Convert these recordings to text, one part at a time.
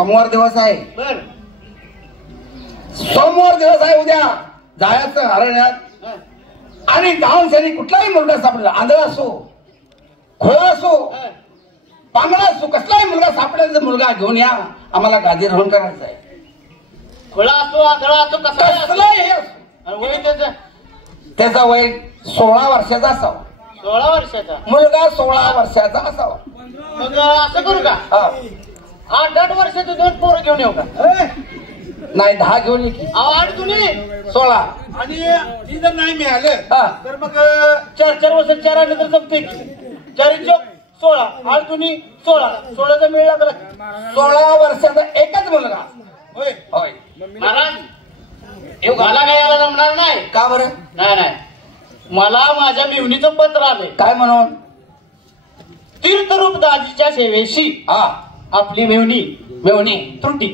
सोमवार दिवस आहे. बर सोमवार दिवस आहे. उद्या जायचं हरण्यात आणि जाऊन त्यांनी कुठलाही मुलगा सापडला, आंधळा असो, खोळा असो, पांगळा असो, कसलाही मुलगा सापडायचा मुलगा घेऊन या, आम्हाला गादी रोहन करायचं आहे. खोळा असो, आंधळा असो, कसलाही असो. वय त्याचा वय 16 वर्षाचा असावा. 16 वर्षाचा मुलगा 16 वर्षाचा असावा. मग असं करू का 8-8 वर्षाचे 2 पोरं घेऊन येऊ का? नाही 10 घेऊन ये की. 8 तुम्ही 16 आणि ती जर नाही मिळालं तर मग 4-4 वर्ष 4 आले तर जमते की 4 चौक 16 8 तुम्ही 16चा मिळ लागला. 16 वर्षाचा एकच मुलगा. होय होय महाराज मला काय यायला जमणार नाही. का बरं? नाही मला माझ्या मिवणीचं पत्र आलंय. काय म्हणून? तीर्थरूप दाजीच्या सेवेशी आपली मेवणी त्रुटी.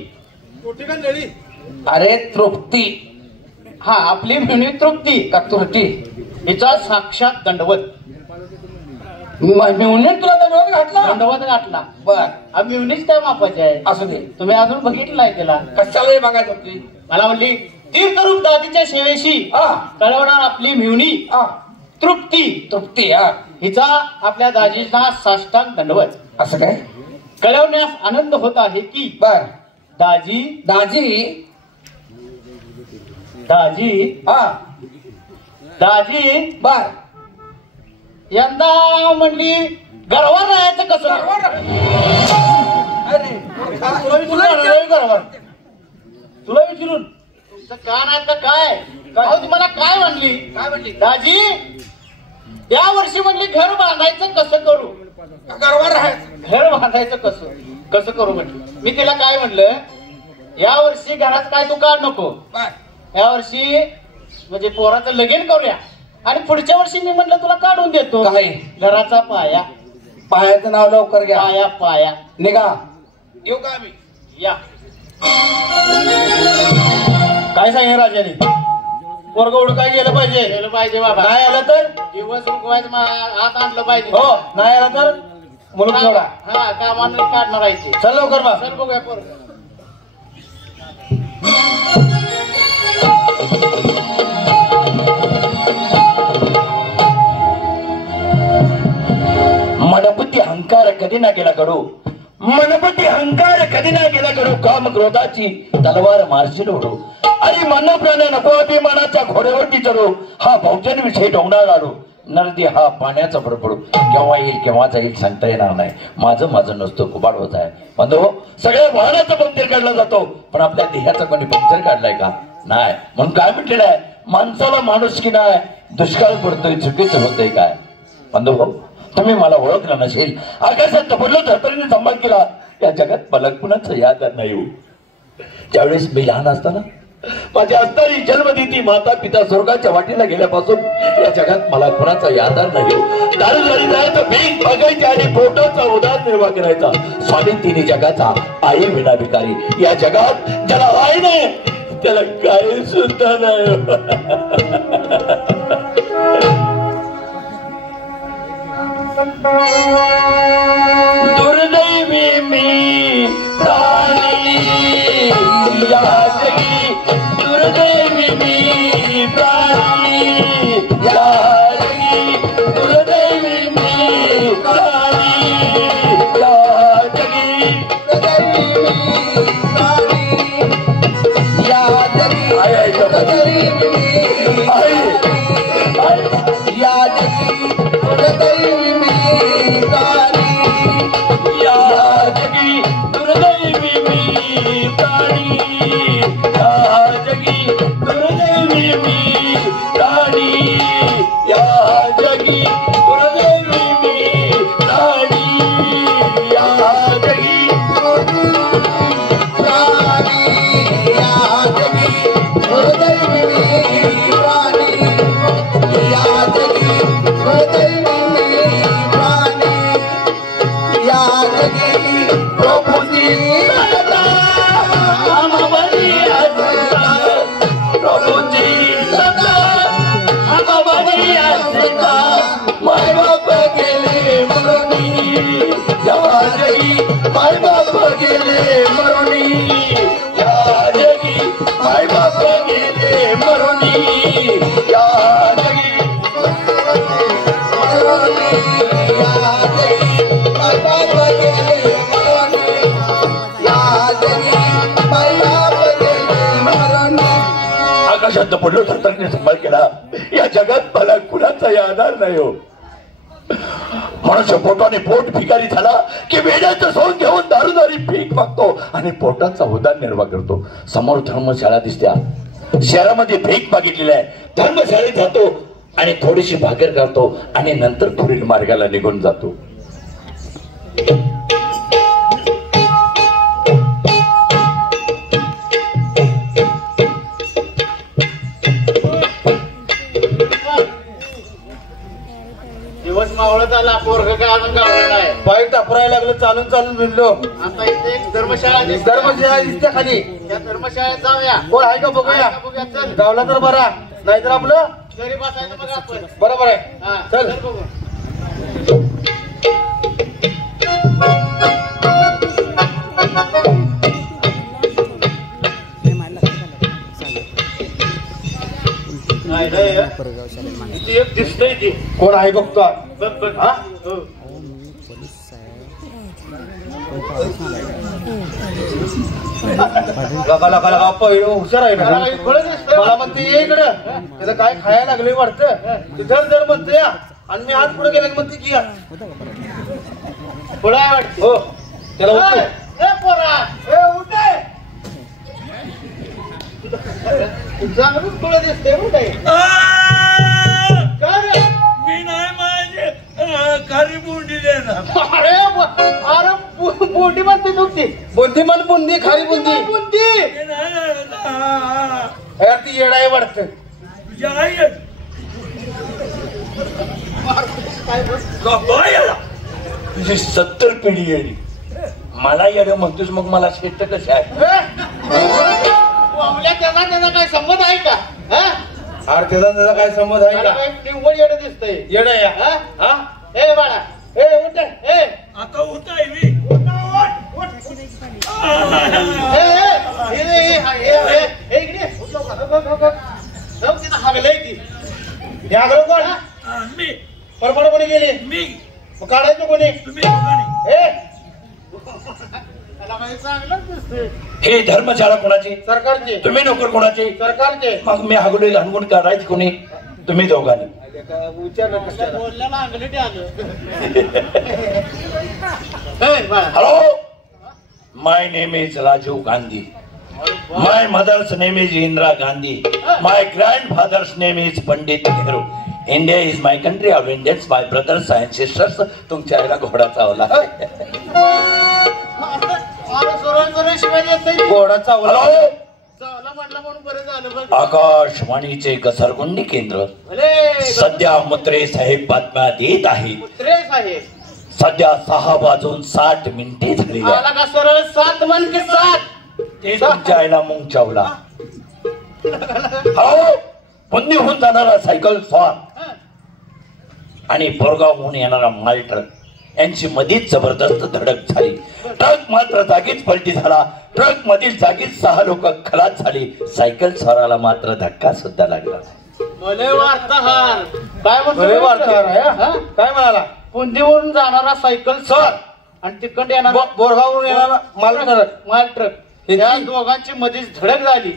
तोटी का नळी? अरे तृप्ती. आपली मेवणी तृप्ती का त्रुटी? हिचा साक्षात दंडवत. मेवणी तुला दंडवत घातला? दंडवत घातला. बर मेवणीच काय मापाची आहे? असू दे. तुम्ही अजून बघितलाय तिला? कशाला बघायचं होती? मला म्हणली तीर्थरूप दादीच्या सेवेशी कळवणार आपली मेवणी तृप्ती हिचा आपल्या दाजीचा साष्टांग दंडवत. असं काय कळवण्यास आनंद होत आहे की बर दाजी बर यंदा म्हणली गर्वार राहायचं कसं? तुला विचारून तुमचं कान आहे का काय? तुम्हाला काय म्हणली? दाजी या वर्षी म्हणली घर बांधायचं कसं करू? गर्वार राहायचं. घर बांधायचं कसं करू म्हटलं. मी तिला काय म्हणलं, या वर्षी घरात काय तू काढ नको. या वर्षी म्हणजे पोराचं लगीन करूया आणि पुढच्या वर्षी मी म्हटलं तुला काढून देतो. काय? घराचा पायाचं नाव लवकर घ्या. पाया निघा. येऊ का आम्ही? या. काय सांगेल राजाने? पोरगवड काय गेलं पाहिजे बाबा. नाही आलं तर दिवस रुकवायचं हात आणलं पाहिजे. हो नाही आलं तर मुलगा सोडा. कामानं काढणार आहे. चल लवकर बा. चल बघूया पोरग. मनपती अहंकार कधी ना गेला कडू. मनपती अहंकार कधी ना गेला कडू. काम क्रोधाची तलवार मारशील ओढू. आणि मन प्राण नको अभिमानाच्या घोड्यावरती चढू. हा बहुजन विषय डोंगरा लाडू. नरदी हा पाण्याचा भरपडू. केव्हा येईल केव्हा जाईल सांगता येणार नाही. माझं नुसतं कुबाड होत आहे. बंधू सगळ्या वाहनाचा पंक्चर काढला जातो पण आपल्या देहाचा कोणी पंक्चर काढलाय का? नाही. म्हणून काय म्हटलेलं आहे, माणसाला माणूस की नाही दुष्काळ पडतोय चुकीचं होतंय काय? बंधू तुम्ही मला ओळखलं नसेल. आकाशात तपडलो धरतरीने संभाळ केला. या जगात मला कुणाचं याद नाही येऊ. ज्यावेळेस मी लहान असताना माझी असणारी जन्मदिती माता पिता स्वर्गाच्या वाटेला गेल्यापासून या जगात मला कुणाचा याद नाही येऊ. दारुदारी जायचं भीक बघायची आणि पोटाचा उदरनिर्वाह करायचा. स्वामी तिन्ही जगाचा आई विना भिकारी. या जगात ज्याला आई नाही त्याला काही सुद्धा नाही. दुर्दैवी मी प्राणी या जगी. दुर्दैवी मी प्राणी या जगी. दुर्दैवी मी प्राणी या जगी. दुर्दैवी मी प्राणी या जगी. दुर्दैवी मी या जगी. दुर्दैवी मी प्राणी या जगी. दुर्दैवी मी प्राणी या जगी. दुर्दैवी मी प्राणी या जगी. दुर्दैवी मी प्राणी या जगी. प्राणी या जगी. दुर्दैवी मी प्राणी या जगी. दुर्दैवी मी प्राणी या जगी. प्रभुजी सदा हम बरी असता. प्रभुजी सदा हम बरी असता. माय बाप गेले मरुनी या जगी. माय बाप गेले मरुनी अशात पडलो तर त्यांनी सांभाळ केला. या जगात मला कुणाचाही आधार नाही हो. मनुष्य पोटाने पोट भिकारी झाला की वेड्याचं सोन घेऊन दारूदारी भीक मागतो आणि पोटाचा उदरनिर्वाह करतो. समोर धर्मशाळा दिसत्या, शहरामध्ये भीक मागितलेली आहे. धर्मशाळेत जातो आणि थोडीशी भाकर घालतो आणि नंतर पुढील मार्गाला निघून जातो. दिवस मावळत आला, पोरग काय अजून गावलं नाही. पाय टापरायला लागलं, चालून चालून भिडलो. आता इथे एक धर्मशाळा दिसते. धर्मशाळा दिसते खाली. त्या धर्मशाळेत जाऊया. कोण आहे का बघूया. बघूया, चल. गावला तर बरा, नाहीतर आपलं घरी बसायचं मग आपण. बरोबर आहे. हा, चल. बघू. नाही, नाही, हा. इथे एक दिसतंय ती. कोण आहे बघतो. बघ, बघ. हा? हो. लगा लगा लगा पहिलं हुशार आहे मला ना. काही फळं दिसतंय. मला म्हणते ये इकडं. त्याचं काय खायला लागले वाटतं. तिथं जर म्हणते या आणि मी हात पुढे गेला की म्हणते की या. फळं आहे वाटतं. हो त्याला उठतो. ए, पोरा. ए, उठ ए. चांगलंच फळं दिसतंय, उठ ए. काय रे? मी नाही माझे खारी बुंडी देणार. अरे बोटी म्हणते नुकती. बुंदी मन बुंदी खारी बुंदी. बुंदी. यार ती येडा आहे वाटतं. तुझी 70 पिढी येडी. मला येड म्हणतोस मग मला शेत कसे आहे. त्याचा काय संबंध आहे का? हा? अरे त्याचा काय संबंध आहे मला का. काय निव्वळ येडं दिसतंय. येडा या. हा? हा? ए बाळा, ए उठ ए. आता होत आहे मी. हागलंय ती. हे आग्रह कोण. मी परपड कोणी गेली. मी मग काढायचं कोणी. तुम्ही दोघांनी. ए चांगलंच दिसतंय. हे धर्मशाळा कोणाची. सरकारचे. तुम्ही नोकर कोणाचे. सरकारचे. मग मी हागडे लहानगुण काढायची कोणी. तुम्ही दोघांनी. विचारलं कशाला. बोलल्याला अंगलटी आलं. ए बाळा. Hello. My name is Rajiv Gandhi. My mother's name is Indira Gandhi. My grandfather's name is Pandit Nehru. India is my country of Indians. My brothers and sisters. तुमच्या आईला घोडा चावला. अरे सरळ सरळ शिवाय येतंय. घोडा चावला. हॅलो. चावला म्हटलं म्हणून बरं झालं बघ. आकाशवाणीचे घसरगुंडी केंद्र. अरे सध्या मुत्रे साहेब बातम्या देत आहेत. कुत्रेच आहे. सध्या 6:60 झालेली आला आहे. का सरळ 7 म्हण की 7. ते तुमच्या आईला मुंग चावला. हो. पुण्याहून जाणारा सायकल स्वार आणि बोरगावहून येणारा माल ट्रक यांची मधीच जबरदस्त धडक झाली. ट्रक मात्र जागीच पलटी झाला. ट्रक मधील जागीच 6 लोक खलास झाली. सायकल स्वाराला मात्र धक्का सुद्धा लागला. भले वार्ताहर. काय भले वार्ताहर आहे, हा? हा? काय म्हणाला. पुंदीवरून जाणारा सायकल सर आणि तिकडे येणारा बोरगावरून येणारा माल ट्रक. माल ट्रक या दोघांची मधीच धडक झाली.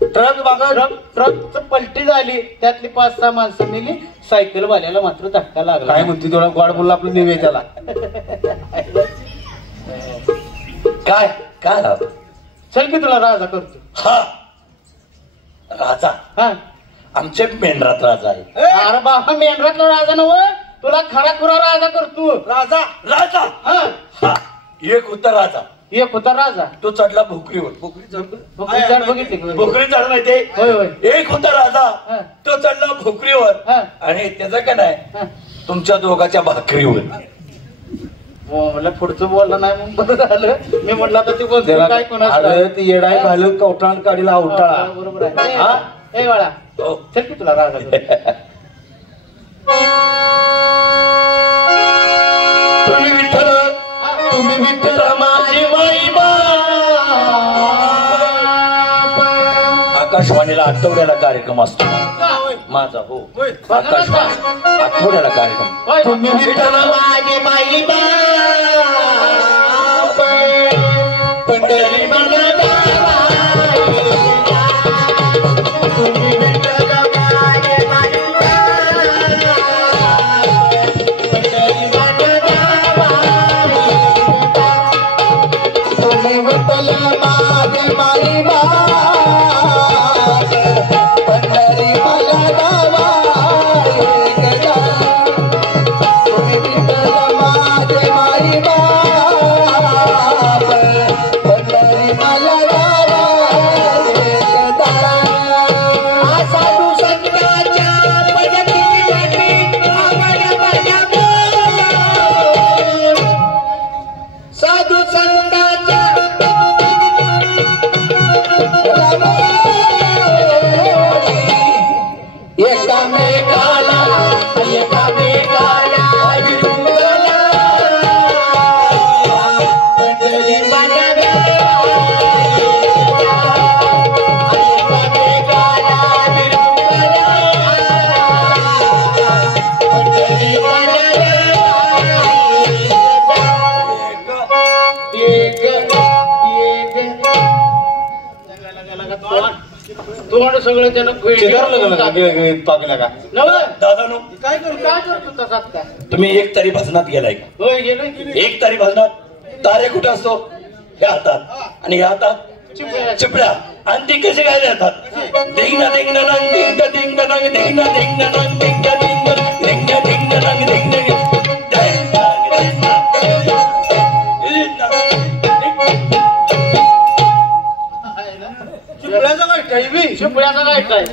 ट्रक बघा. ट्रक पलटी झाली. त्यातली 5-6 माणसं नेली. सायकल वाल्याला मात्र धक्का लागला. काय म्हणते थोडा गोड बोलला आपलं निवे त्याला. काय काय राजा. चल की तुला राजा करतो. हा राजा. हा आमचे मेंढरात राजा आहे. अरे बाबा मेंढरातला राजा नव. तुला खरा खुरा राजा करतो. राजा. राजा. हा हा. एक होता राजा. एक होता राजा. तो चढला भोकरीवर. भोकरी झाड बघितली का? भोकरी चढ माहितीये. होय होय. एक होता राजा. हा. तो चढला भोकरीवर हा. आणि त्याचं काय नाही हा. तुमच्या दोघाच्या भाकरीवर. मला पुढचं बोललं नाही मग बरं झालं. मी म्हटलं आता ते बोलतो काय कोणाचं. अरे ती येडा आहे घालून कवटाळ काढीला उठाळा. बरोबर आहे. हा? ए बाळा हो. चल की तुला राजा करतो. तुम्ही विठ्ठल. तुम्ही विठ्ठल माझी माई आकाशवाणीला आठवड्याला कार्यक्रम असतो माझा. हो आकाशवाणी आठवड्याला कार्यक्रम. तुम्ही विठ्ठल माझी माई पंढरी मला तुम्ही विठ्ठल माझे माई बाप पंढरी मला गावा एकदा तुम्ही विठ्ठल माझे माई बाप पंढरी मला गावा एकदा साधू संतांच्या पदकीसाठी आम्हाला माझ्या साधू संतांच्या एकामेकाला विरुद्धला पंढरी मला एकामेकाला विरुद्धला पंढरी मला तोंड सगळं त्यानं पाकल्या का दादानो काय करतो तसाच काय तुम्ही एक तारी भजनात गेलाय का? होय गेलोय की एक तारी भजनात तारे कुठं असतो ह्या हातात आणि ह्या हातात चिपळ्या आणि ती कशी काय जातात धिंग धिंग नंग धिंग धिंग नंग धिंग धिंग नंग धिंग धिंग धिंग धिंग नंग धिंग चिपळ्याचा काय टाईवी चिपळ्याचा काय टाय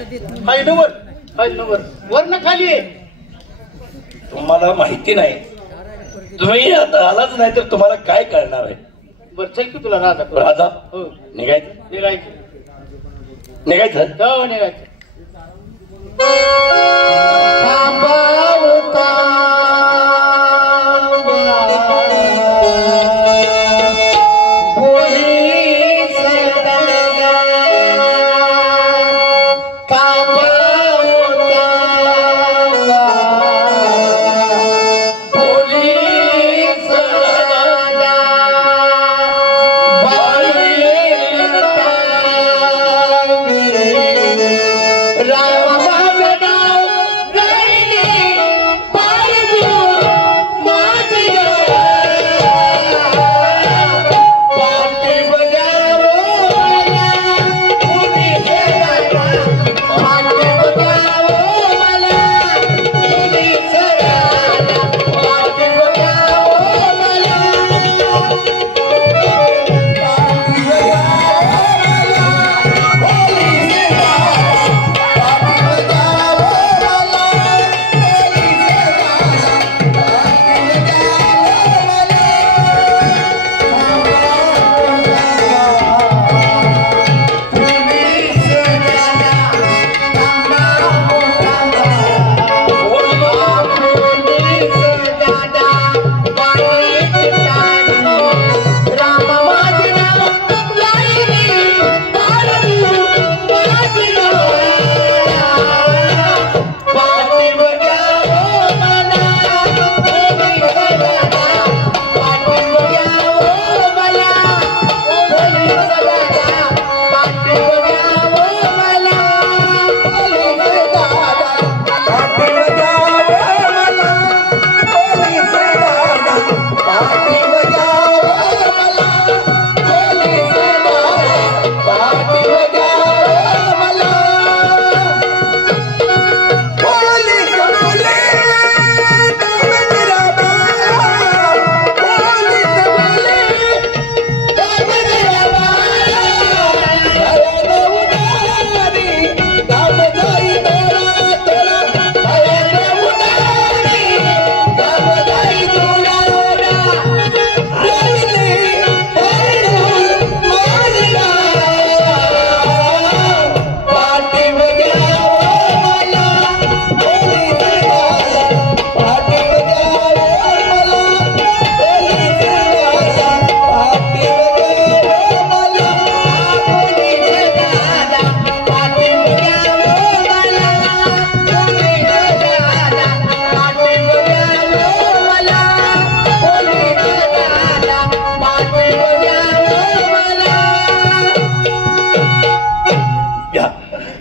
हाय नंबर वरनं खाली तुम्हाला माहिती नाही तुम्ही आता आलाच नाही तर तुम्हाला काय कळणार आहे बरं चल की तुला राजा राजा हो निघायचं निघायचं निघायचं हो निघायचं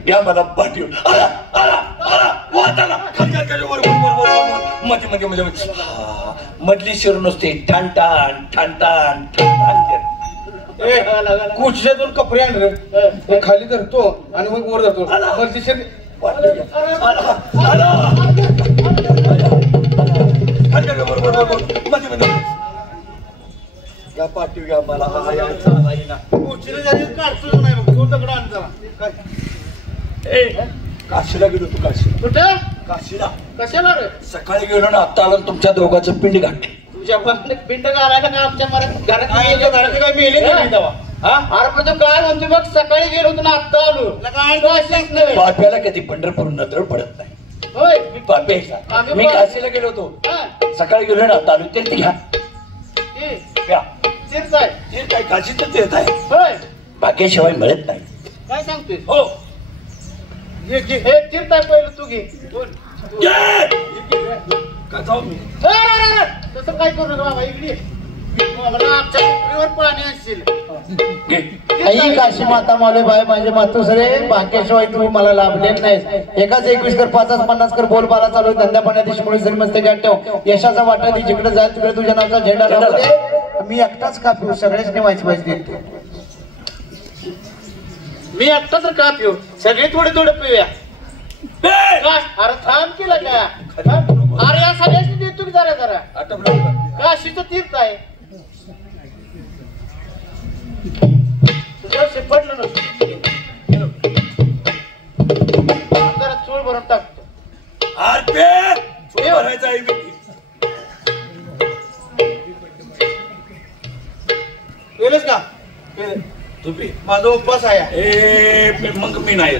घ्या मला पाठीव मध्ये मधली शिर नसते ठाण ठाण ठाण ठाण ठाण कुशीतून कपडे आणलं खाली धरतो आणि मग वर जातो मर्जीशीर या पाठी घ्या मला काढतो नाही मग तो दगड आण जरा काय काशीला गेलो तू काशी कुठं काशीला कशाला रे सकाळी गेलो ना आता आलं तुमच्या दोघांचं पिंड घातली तुझ्या पिंड घालायला का आमच्या घरात काय मेले तेव्हा अरे पण तू काय म्हणतो बघ सकाळी गेलो होतो ना आत्ता आलो पाप्याला कधी पंढरपूर नजर पडत नाही होय पाप्या मी काशीला गेलो होतो सकाळी गेलो ना आता आलो ते घ्या घ्या. चिरताय ते काय काशीच येत आहे होय भाग्याशिवाय मिळत नाही काय सांगतोय हो हे चिरताय पहिलं तू घे बोल का जाऊ मी तसं काय करू नका बाबा इकडे मला आमच्या पिपरीवर पाणी असतील आई काशी माता माले बाय माझे मातोश्रे भाग्याशिवाय तुम्ही मला लाभलेत नाही एकाच 21 कर 5 50 कर बोल बारा चालू धंद्या पाण्या दिशमुळे जरी मस्त ठेव यशाचा वाटा ती जिकडे जाईल तिकडे तुझ्या नावाचा झेंडा लावू दे मी एकटाच का पिऊ सगळेच नेवायची पाहिजे मी आत्ता तर का पिऊ सगळे थोडे थोडे पिऊया अरे थांब केलं का अरे या सगळ्यांनी देतो की जरा जरा काशीचं तीर्थ आहे तुझं पडलं नसतं जरा चूळ भरून टाकतो पेलच का तुम्ही माझा उपवास आहे मग मी नाही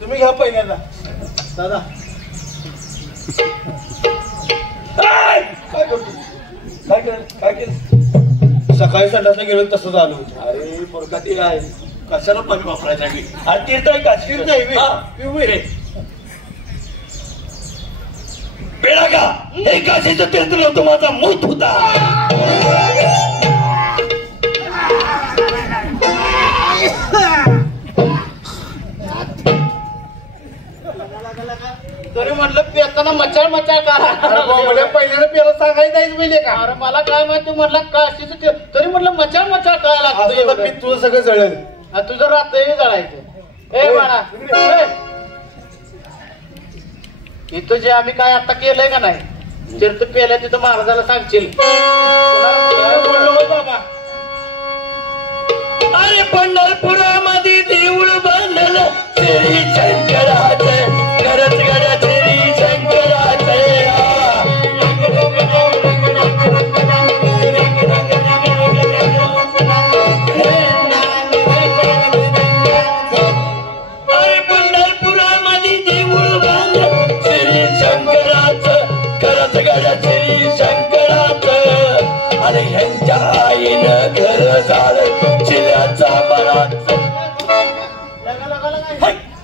तुम्ही घ्या पहिल्यांदा दादा काय केलं सकाळी संडासला गेलो तसं झालं होतं अरे पोरका ते आहे कशाला पाणी वापरायचं आहे आणि तीर्थ आहे काशी तीर्थ आहे बे. पिऊ रे. बेडा का हे काशीचं तीर्थ नव्हतं माझा मूत होता तरी म्हटलं पेताना मचाळ मचाळ करा पहिल्याला पेला सांगायचं जायचं पहिले का अरे मला काय माहिती म्हटलं काशीचं तरी म्हटलं मचाळ मचाळ काय असं तर लागतं मी तुझं सगळं जळेल तुझं रात्रही जळायचं ए बाळा इथं जे आम्ही काय आता केलंय का नाही तीर्थ पेल्या तिथं महाराजाला सांगशील बाबा अरे पंढरपुरामध्ये देऊळ बांधलं श्री शंकराचे करत गड्या श्री शंकराचे अरे पंढरपुरामध्ये देऊळ बांधलं श्री शंकराचं करत गड्या श्री शंकराचं अरे ह्यांच्या आईनं घर झालं चिऱ्याचा मनात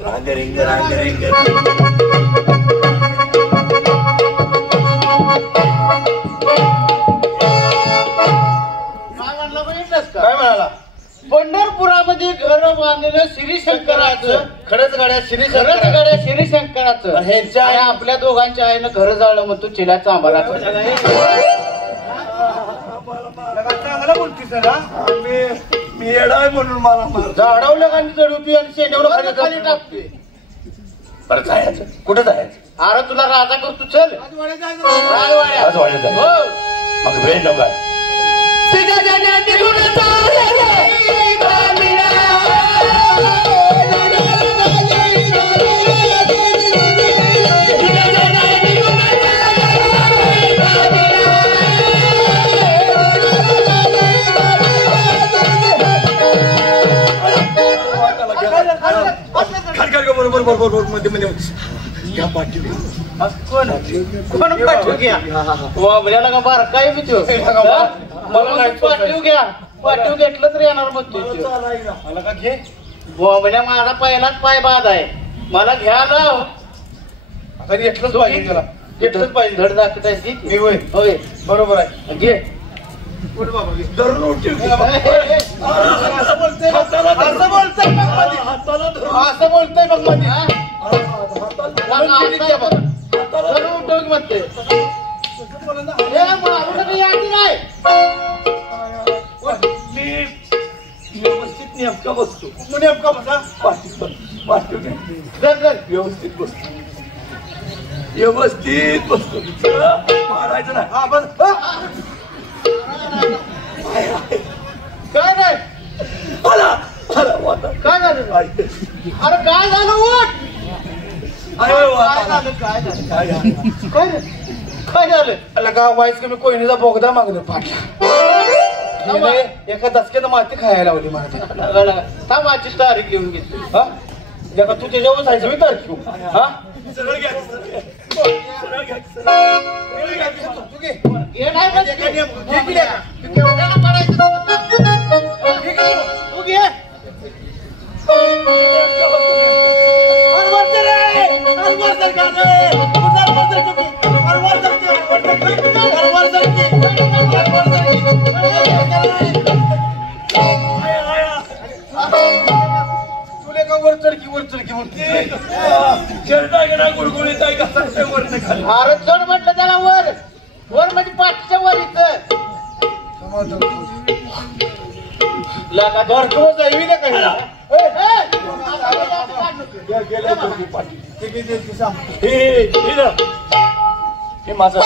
रांगरिंग रांगरिंग काय म्हणाला पंढरपुरामध्ये घर बांधलेलं श्री शंकराचं खरंच गाड्या श्री खरंच गाड्या श्री शंकराचं ह्यांच्या आणि आपल्या दोघांच्या आईनं घर जाळलं म्हणतो चिल्याचा आंबाला चांगला बोलतीस ना मी येडाय म्हणून मला झाडावलं गांधी चढवती आणि शेंडवलं खाली टाकते बरं जायचं कुठं जायचं अरे तुला राजा करतो चल राजवाड्यात. आज वाढत आहे हो मग वेळ नको आहे बरोबर मध्ये मध्ये या पाठी कोण पाठवू घ्या वाबल्याला का बार काय मी तो मला पाठवू घ्या पाठवू घेतलं तर येणार मग तू मला का घे वाबल्या माझा पहिलाच पाय बाद आहे मला घ्या लाव आता घेतलंच पाहिजे त्याला घेतलंच पाहिजे धड दाखवत आहे ती मी होय होय बरोबर आहे घे कुठे बाबा घे धरून उठीव. असं बोलतोय असं बोलतोय मग मध्ये. असं बोलतोय मग मध्ये उठव म्हणते व्यवस्थित नेमका बसतो. नेमका बसा. व्यवस्थित बसतो. व्यवस्थित बसतो. मारायचं ना. हा बस. काय नाही आला वाता. काय झालं अरे काय झालं उठ काय झालं काय झालं अला का वाईस कमी कोयनीचा बोगदा मागलं पाटला. एका दसक्यात माती खायला लावली मला. थांबाची तारीख घेऊन घेतली. हा जगा तू त्याच्यावर जायचं मी तर तू हा सरळ घ्या. हे नाही बस. हे किती तू केवढ्याला पडायचं तू घे तुले का वर चढकी म्हणते गुळगुळीत आहे का वरनं खाली. अरे चढ म्हटलं त्याला वर वर म्हणजे पाठच्या वर इथं लागा धरतो जाईवी ना काही हे माझं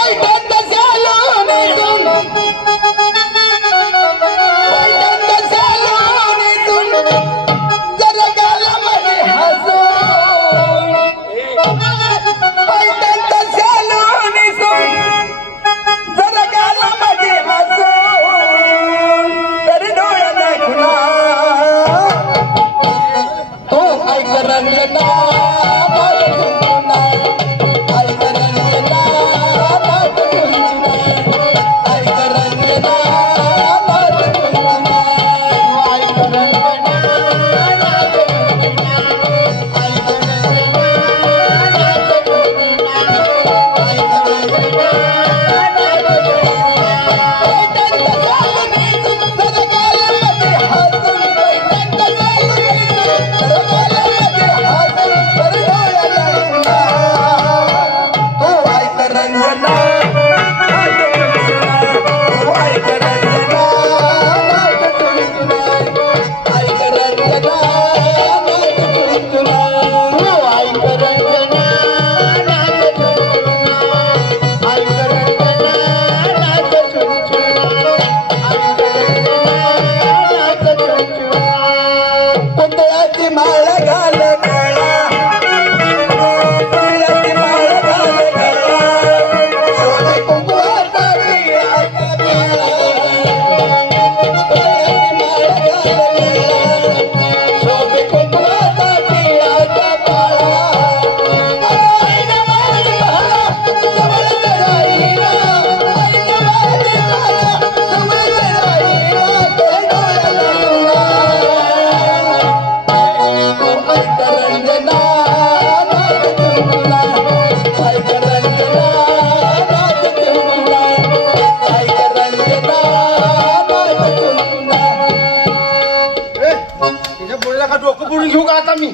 डोकं बुडून घेऊ का आता मी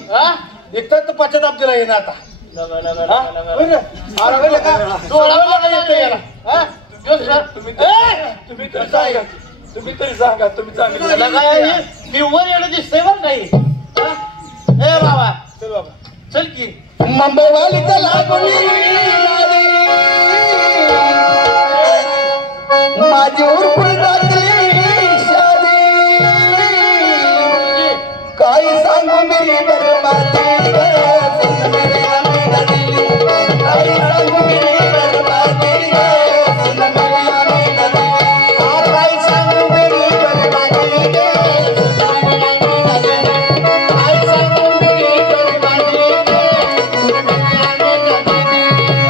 एक तर पश्चाताप दिला येणार आता तुम्ही तरी सांगा. तुम्ही चांगलं मी वर येणं दिसतंय बरं काही हे बाबा चल बाबा चल की मुंबईवाली माझी उरकून जाते काही सांगू मी बरबादी काही सांगू मी बरबादी काही सांगू मेरी बरबादी काही सांगू मेरी बरबादी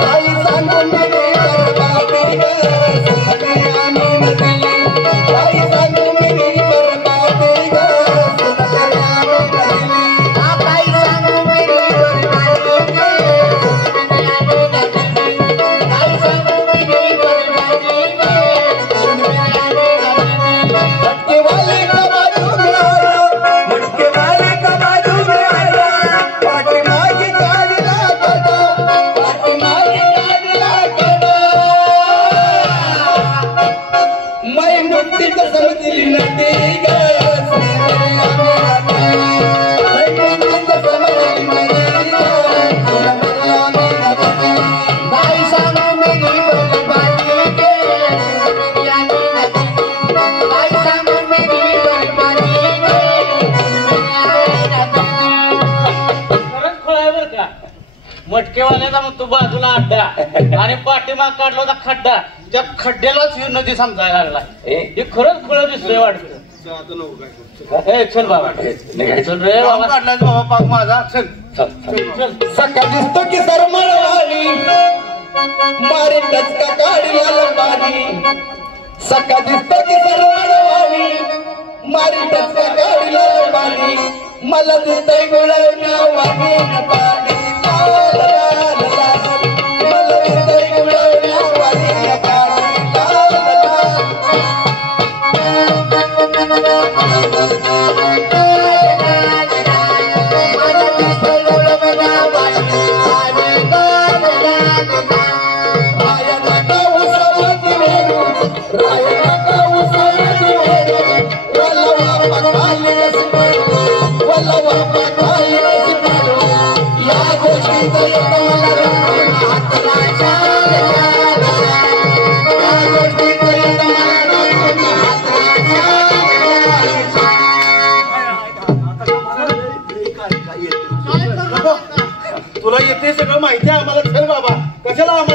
काही सांगू मेरी बरबादी तीच समजली नदी ग श्रीदेवी आम्ही तीच समजली नदी ग श्रीदेवी आम्ही बाई सांगू मेरी बलबानी के बाई सांगू मेरी बलबानी के खरंच खोळाय बर का मटकेवाल्याचा मग तू बाजूला अड्डा आणि पाठीमाग काढला होता खड्डा त्या खड्ड्यालाच ही नदी समजायला लागला हे खरंच खोळ दिसतंय वाटतं चल बाबा चल रे बाबा काढलाय बाबा पाक माझा चल चल सका दिसतो की सरमळवाणी मारी टचका काढला लंबानी सका दिसतो की सरमळवाणी मारी टचका काढला लंबानी मला दिसतंय गुळवण्या वाणी पाणी लाल लाल लाल मला दिसतंय गुळवण्या वाणी पाणी लाल लाल तुला येते सगळं माहिती आहे आम्हाला चल बाबा कशाला आम्हाला